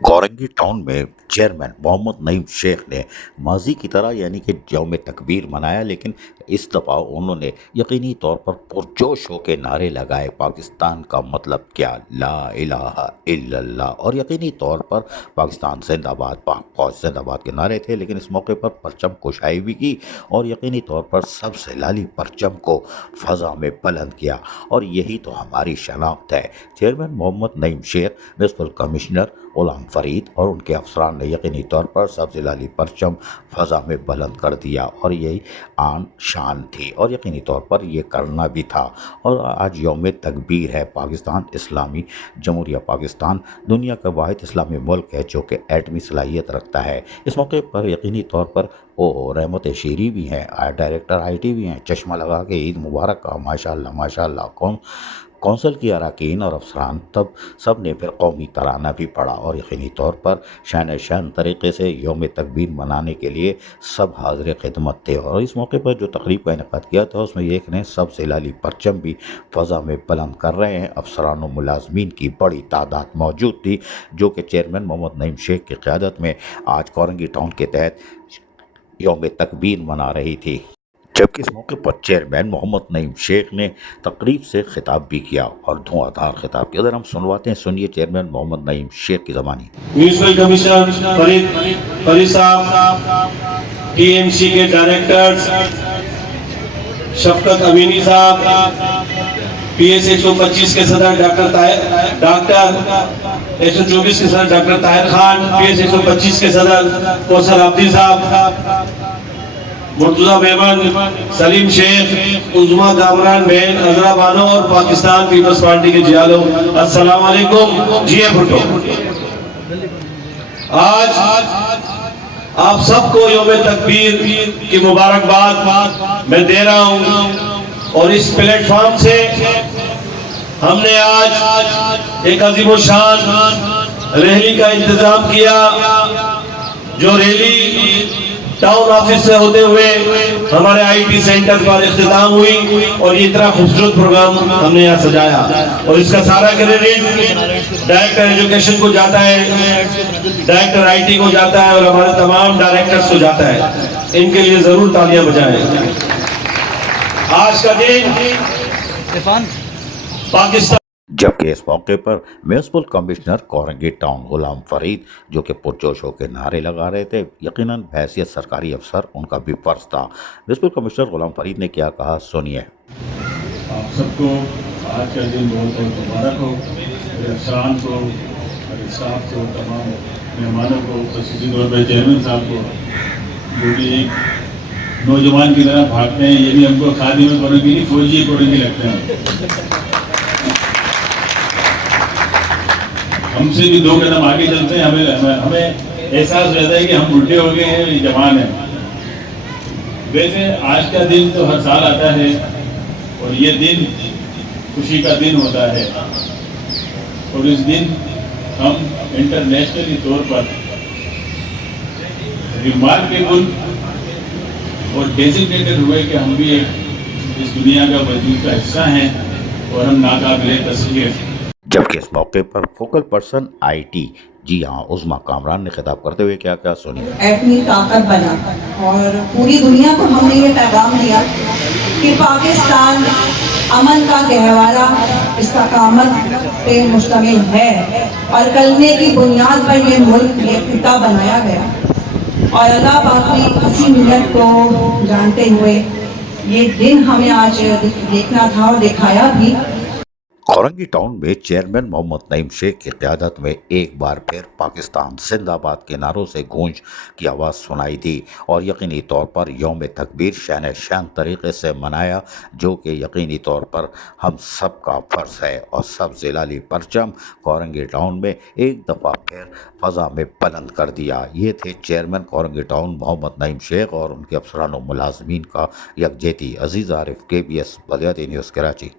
Gaurangi town में chairman Mohammad Naeem Sheikh ने माजी की तरह यानी कि यौम तकबीर मनाया, लेकिन इस दफ़ा उन्होंने यकीनी तौर पर पुरजोश होकर नारे लगाए, पाकिस्तान का मतलब क्या, ला इलाहा इल्लल्लाह, और यकीनी तौर पर पाकिस्तान जिंदाबाद, पाक फौज जिंदाबाद के नारे थे। लेकिन इस मौके पर परचम कुशाई भी की और यकीनी तौर पर सबसे लाली परचम को फ़ज़ा में बुलंद किया, और यही तो हमारी शनाख्त है। Chairman Mohammad Naeem Sheikh, municipal commissioner Ghulam Farid और उनके अफसरान ने यकीनी तौर पर सबसे लाली परचम फ़ज़ा में बुलंद कर दिया, और यही आन शान थी और यकीनी तौर पर ये करना भी था। और आज यौम तकबीर है। पाकिस्तान इस्लामी जमहूरिया पाकिस्तान दुनिया का वाहिद इस्लामी मुल्क है जो कि एटमी सलाहियत रखता है। इस मौके पर यकीनी तौर पर वो रहमत शीरी भी हैं, डायरेक्टर आईटी भी हैं, चश्मा लगा के ईद मुबारक का माशाअल्लाह माशाअल्लाह कौंसल की अरकान और अफसरान तब सब ने फिर कौमी तराना भी पढ़ा, और यकीनी तौर पर शान शान तरीके से यौम तकबीर मनाने के लिए सब हाजिर खिदमत थे। और इस मौके पर जो तकरीब का इनेकाद किया था उसमें एक ने सबसे लाली परचम भी फ़ज़ा में बुलंद कर रहे हैं। अफसरान व मुलाजमीन की बड़ी तादाद मौजूद थी जो कि चेयरमैन मोहम्मद नईम शेख की क़यादत में आज कोरंगी टाउन के तहत यौम तकबीर मना रही थी। जबकि इस मौके पर चेयरमैन मोहम्मद नईम शेख ने तकरीब से खिताब भी किया और धुआंधार खिताब किया। अगर हम सुनवाते हैं, सुनिए चेयरमैन मोहम्मद नईम शेख की ज़बानी। म्यूनसिपल कमिश्नर फरीद साहब, टीएमसी के डायरेक्टर्स शफकत अमीनी साहब, पीएस 125 के सदर डॉक्टर 124 के सदर डॉक्टर ताहिर खान, पीएस 125 के सदर कौसर अब्दी साहब, मुर्तजा मेमन, सलीम शेख, उज़मा कामरान बहन, अजरा बानो और पाकिस्तान पीपल्स पार्टी के जियालो, अस्सलाम वालेकुम। जिए भुट्टो, आज आप सबको यौम तकबीर की मुबारकबाद मैं दे रहा हूँ। और इस प्लेटफॉर्म से हमने आज एक अजीम शान रैली का इंतजाम किया, जो रैली टाउन ऑफिस से होते हुए हमारे आईटी सेंटर पर इख्तिताम हुई, और ये इतना खूबसूरत प्रोग्राम हमने यहाँ सजाया। और इसका सारा क्रेडिट डायरेक्टर एजुकेशन को जाता है, डायरेक्टर आईटी को जाता है, और हमारे तमाम डायरेक्टर्स को जाता है। इनके लिए जरूर तालियां बजाएं। आज का दिन पाकिस्तान। जबकि इस मौके पर municipal commissioner Korangi town Ghulam Farid, जो कि पुरजोश होकर नारे लगा रहे थे, यकीनन बहैसियत सरकारी अफसर उनका भी फर्ज था। म्यूनसिपल कमिश्नर गुलाम फरीद ने क्या कहा, सुनिए। आप सबको आज का दिन बहुत बहुत मुबारक हो। मेरे अफसरान को, मेरे स्टाफ को, तमाम मेहमानों को, खसूसी तौर पर चेयरमैन साहब को, जो कि एक नौजवान की तरह भागते हैं। ये भी हमको खादी में कोरंगी नहीं, फौजी कोरंगी लगते हैं। हमसे भी दो कदम आगे चलते हैं। हमें एहसास रहता है कि हम बुढ़े हो गए हैं, जवान हैं। वैसे आज का दिन तो हर साल आता है, और ये दिन खुशी का दिन होता है। और इस दिन हम इंटरनेशनली तौर पर रिमार्केबल और डेजिग्नेटेड हुए कि हम भी एक इस दुनिया का वजूद का हिस्सा हैं, और हम नाकाबिले तस्लीर। जबकि इस मौके पर फोकल पर्सन आईटी, जी हाँ, उज़मा कामरान ने खिताब करते हुए क्या क्या, सुनिए। एटमी ताकत बना, और पूरी दुनिया को हमने ये पैगाम दिया कि पाकिस्तान अमन का गहवारा इस्तकामत पे मुश्तमिल है, और कलमे की बुनियाद पर ये मुल्क, ये खिता बनाया गया। और अल्लाह पाक ने इसी मिलत को जानते हुए ये दिन हमें आज देखना था और दिखाया भी। कोरंगी टाउन में चेयरमैन मोहम्मद नईम शेख की क़यादत में एक बार फिर पाकिस्तान जिंदाबाद के नारों से गूंज की आवाज़ सुनाई दी, और यकीनी तौर पर यौम तकबीर शान शान तरीके से मनाया, जो कि यकीनी तौर पर हम सब का फ़र्ज़ है। और सब ज़िलाली परचम कोरंगी टाउन में एक दफ़ा फिर फ़ज़ा में बुलंद कर दिया। ये थे चेयरमैन कोरंगी टाउन मोहम्मद नईम शेख और उनके अफसरान व मुलाजमीन का यकजहती। अजीज़ आरिफ, KBS बलियाती न्यूज़, कराची।